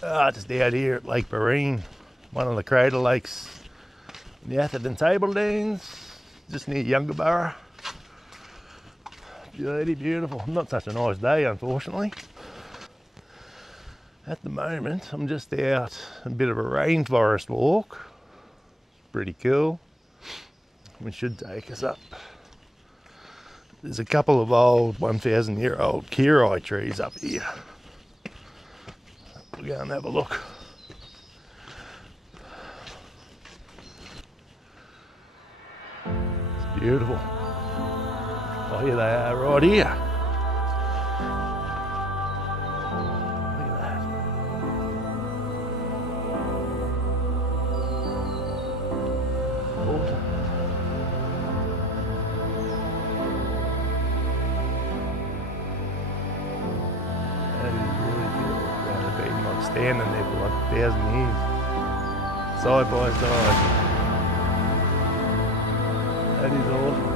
Just out here at Lake Barine, one of the crater lakes in the Atherton Table Downs, just near Yungaburra. Bloody beautiful. Not such a nice day, unfortunately. At the moment, I'm just out a bit of a rainforest walk. Pretty cool. We should take us up. There's a couple of old 1,000-year-old Kauri trees up here. We'll go and have a look. It's beautiful. Oh, here they are, right here. Look at that. Awesome. That is really beautiful. They've been like standing there for like 1,000 years, side by side. That is awesome.